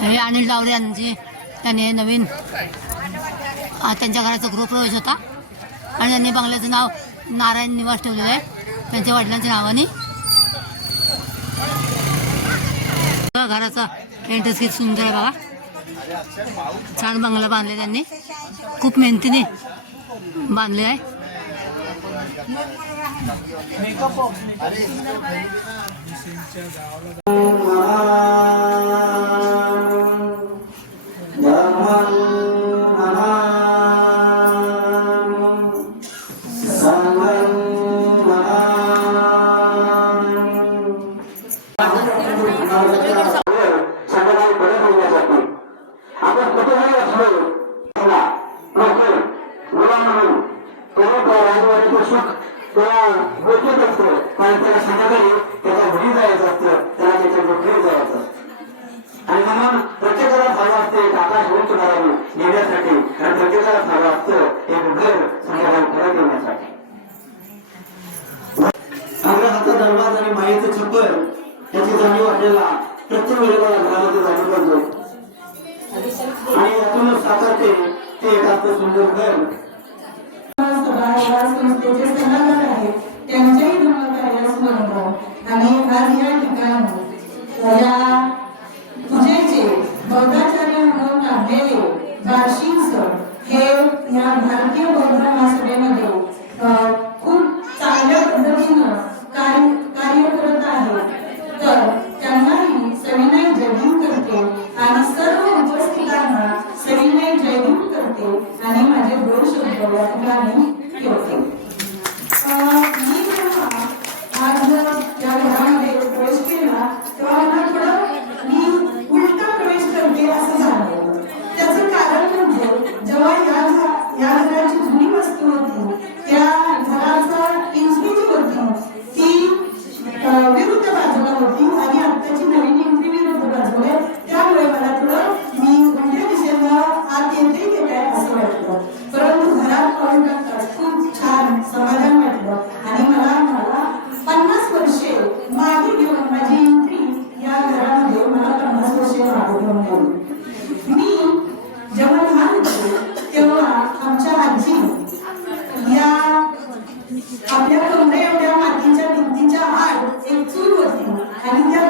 हे अनिल डावरे यांची त्यांनी नवीन आ, त्यांच्या घराचा गृहप्रवेश होता. आणि त्यांनी बंगल्याचं नाव नारायण निवास ठेवलेलं आहे. त्यांच्या वडिलांच्या नावाने घराचा एंट्रन्स किती सुंदर आहे बघा. छान बंगला बांधले त्यांनी. खूप मेहनतीने बांधले आहे. Amén. आणि प्रत्येकाला फायदा असतं एक घर संध्याकाळी परत देण्यासाठी आपल्या हातात दरवाज आणि मायेचं छप्पर याची जाणीव आपल्याला प्रत्येक वेळेला घरामध्ये जाणीव करतो आणि यातूनच साकारते ते एक आपलं सुंदर घर आपल्या एवढ्या मातीच्या भिंतीच्या आड एक चूल होती. आणि त्या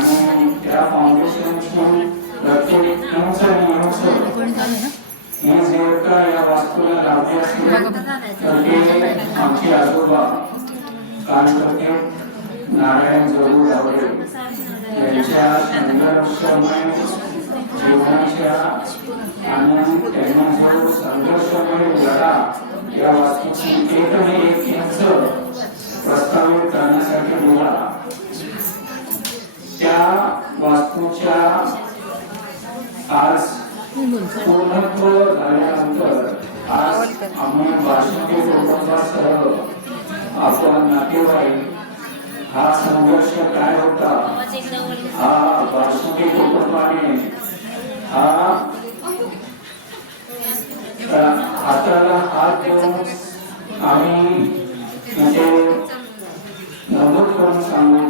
आणि त्या फाउंडेशनची प्रत्येक इंच आणि इंच कोणी या वास्तूला लाभले असतील तर ते आमचे आजोबा कानकर्ते नारायण जरूर लावले त्यांच्या संघर्षमय जीवनाच्या आणि त्यांना जो संघर्षमय लढा या वास्तूची एक आणि एक प्रस्तावित करण्यासाठी दिला त्या वास्तूच्या आज पूर्णत्व झाल्यानंतर आज आम्ही वार्षिकी कुटुंबासह आपला नातेवाईक हा संघर्ष काय होता? हा वार्षिकी कुटुंबाने हा हाताला हात देऊन आम्ही म्हणजे नमूद करून सांगून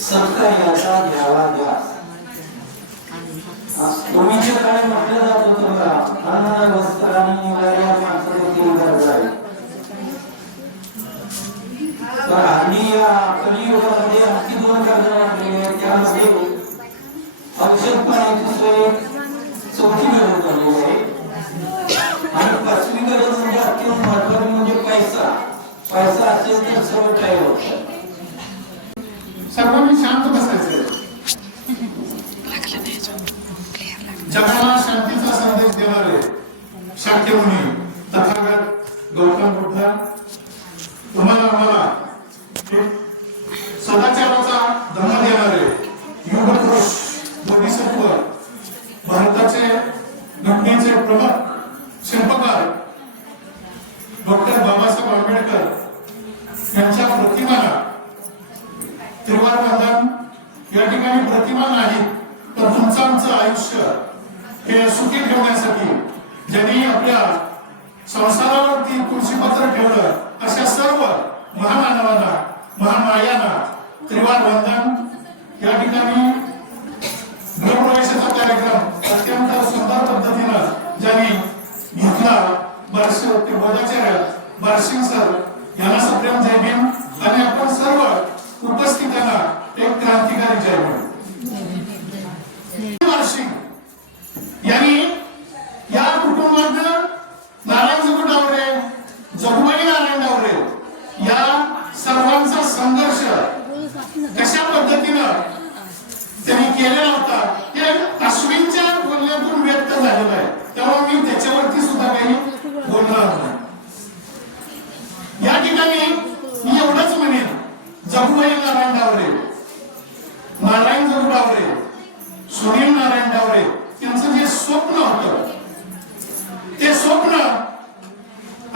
संत घ्यावा घ्या. तुम्ही जे काय म्हटलं? जात होतं গৌতম বুদ্ধা महामानवाला महामानवांना त्रिवार वंदन. या ठिकाणी गृहप्रवेशाचा कार्यक्रम अत्यंत सुंदर पद्धतीनं ज्यांनी घेतला. बारशे ते बोधाचार्य बारशिंग सर यांना सप्रेम जय भीम आणि आपण सर्व उपस्थितांना एक क्रांतिकारी जय भीम. बारशिंग यांनी या कुटुंबातनं नारायण जगू डावरे जगुबाई नारायण डावरे या सर्वांचा संघर्ष कशा पद्धतीनं त्यांनी केलेला होता हे अश्विनच्या बोलण्यातून व्यक्त झालेलं आहे. त्यामुळे मी त्याच्यावरती सुद्धा काही बोलणार नाही. या ठिकाणी मी एवढंच म्हणेन जगुबाई नारायण डावरे नारायण जगू डावरे सुनील नारायण डावरे यांचं जे स्वप्न होतं ते स्वप्न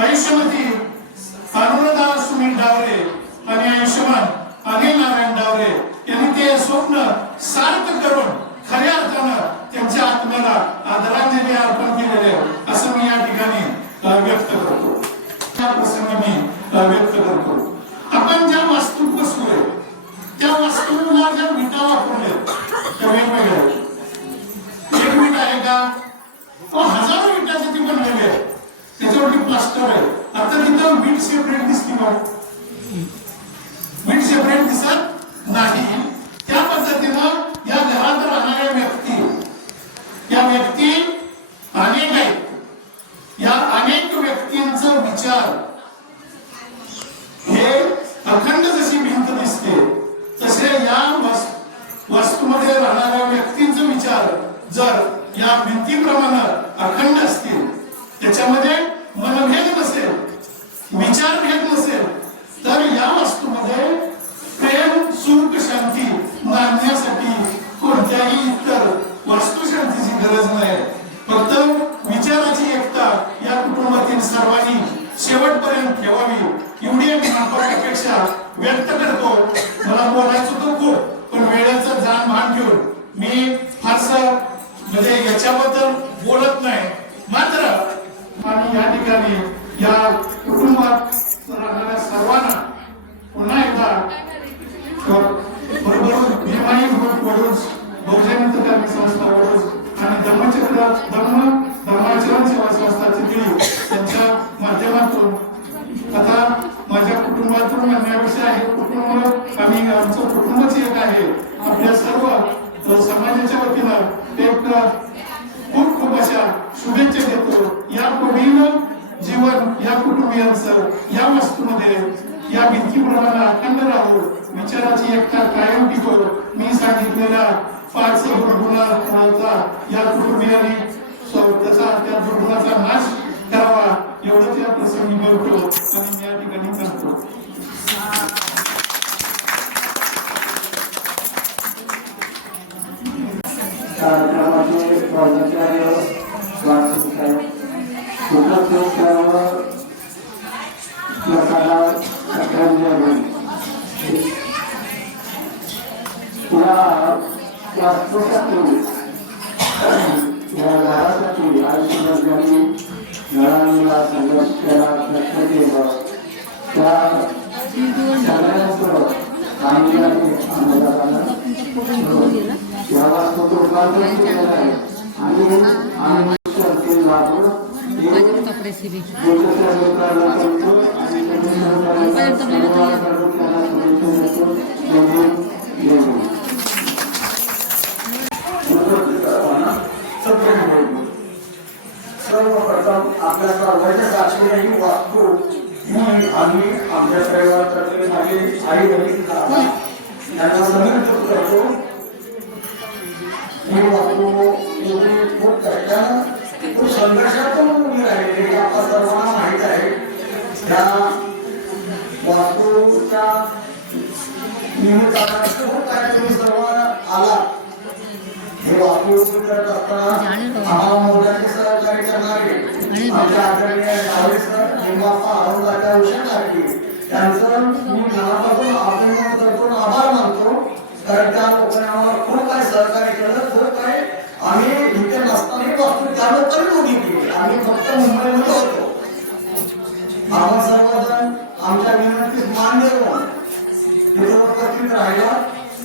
आयुष्यमती अनुराधा सुनील डावरे आणि आयुष्यमान अनिल नारायण डावरे यांनी स्वप्न सार्थ करून खऱ्या अर्थानं त्यांच्या आत्म्याला आदरांजली अर्पण केलेले असं मी या ठिकाणी व्यक्त करतो. त्या प्रसंगी मी व्यक्त करतो. आपण ज्या वास्तू बसलोय त्या वास्तूला ज्या विटा वापरल्या त्या वेगवेगळ्या एक वीट आहे का? अहो, हजारो विटाचे ती बनलेली आहे त्याच्यावरती प्लास्टर आहे. आता तिथं वीट सेपरेट दिसते का वीट सेपरेट दिसत брат, брат त्याचा त्या दुर्गुणाचा नाश करावा एवढंच या प्रसंगी बोलतो आणि मी या ठिकाणी करतो कार्यक्रमाचे प्राचार्य वार्षिक साहेब उपस्थित सर्व लोकांना सत्कारंजली या वास्तूसाठी घराला संघर्ष केला कष्ट केलं त्या सगळ्यांचं आम्ही आंदोलनाला या वास्तूचं उद्घाटन केलेलं आहे आणि आम्ही शर्ती लागून हे ज्योतिषा मित्राला सांगतो आणि त्यांनी सहकार्याचा धन्यवाद करून त्यांना शुभेच्छा देतो. जय भीम, जय भीम. उपस्थित सर्वांना असलेली वास्तू आम्ही आमच्या परिवारातर्फे माझे आई वडील काका यांना विनंती करतो. ही वास्तू एवढी खूप कष्टानं खूप संघर्षातून उभी आहे. आपल्या सर्वांना माहीत आहे. त्या वास्तूच्या निमित्तानं खूप काय तुम्ही सर्व आला हे वास्तू करत असताना आम्हाला मोलाचे सहकार्य करणारे आमच्या आदरणीय डावे सर निंबाप्पा अरुणाच्या उशेसाठी त्यांचं मी मनापासून अभिनंदन करतो आणि आभार मानतो कारण त्या लोकांनी आम्हाला खूप काय सहकार्य केलं खूप काय आम्ही इथे नसताना ही वास्तू त्या लोकांनी उभी केली आम्ही फक्त मुंबईमध्ये होतो आपण सर्वजण आमच्या विनंतीस मान देऊन तिथे उपस्थित राहिला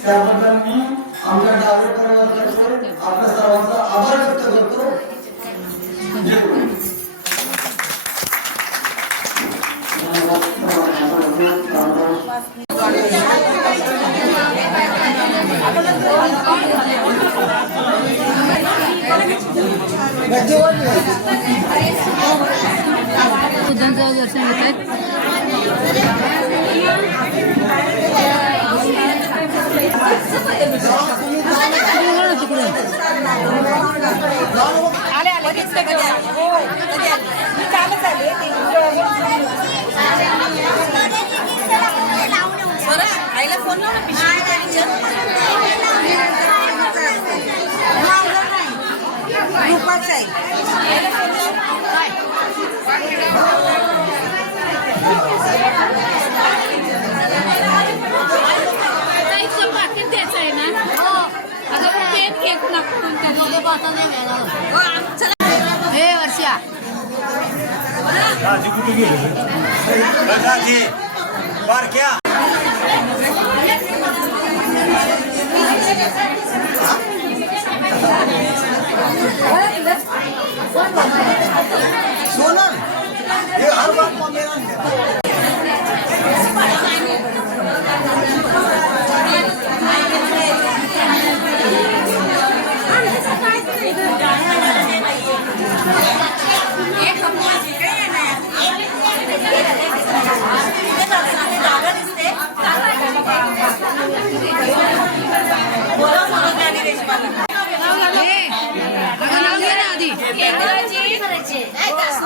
त्याबद्दल मी आमच्या डावे परिवारातर्फे आपल्या सर्वांचा आभार व्यक्त करतो जय गुरु. बुद्धांचं दर्शन घेत आहेत आईला फोन लाव ना ग्रुपाच आहे ताईचं पाकीट द्यायचं आहे. ना हो अगं पेन घेत ना कोणत्या दोघे पाहता नाही वेगळं. हो, आम- चला हे वर्षा बारक्या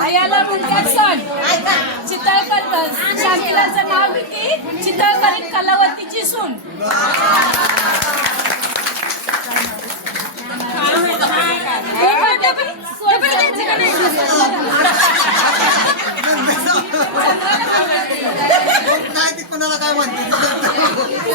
आयाला म्हणतात सण. चितळकर शांतीलाचं नाव किती चितळकरी कलावतीची सून. हे ते कोणाला काय म्हणते?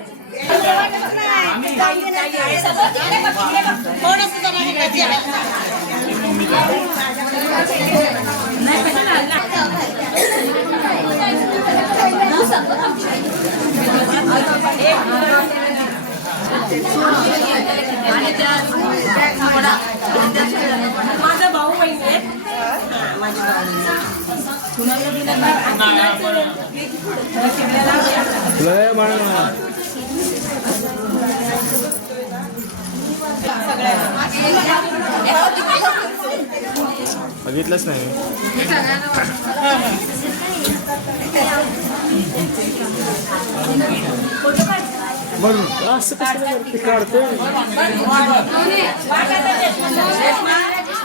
माझा भाऊ बहीण आहे बघितलंच नाही. बरं असं कसं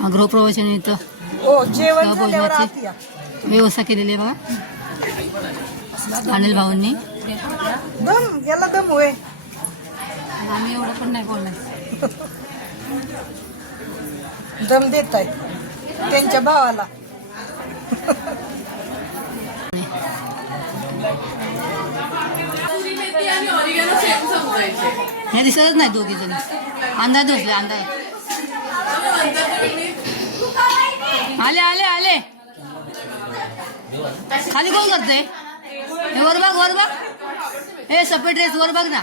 हा, गृहप्रवेशाने इथं हो जेवण झाल्यावर आत भोजनाची या. व्यवस्था केलेली आहे बघा. अनिल भाऊंनी. दम याला दम होय. आम्ही एवढं पण नाही बोलणार. दम देत आहेत त्यांच्या भावाला. हे दिसतच नाही दोघी जण. अंदाज बसले अंदाज आले आले आले. खाली कोण करते हे वर बघ वर बघ. हे सफेद ड्रेस वर बघ ना.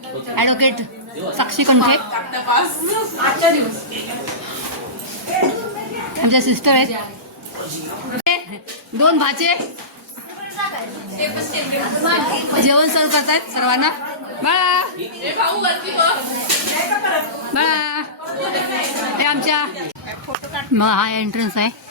ॲडव्होकेट साक्षी कंठे आमच्या सिस्टर आहेत. दोन भाचे. जेवण सर्व करतायत सर्वांना. बाळा. बाळा. हे आमच्या. मग हा एंट्रन्स आहे.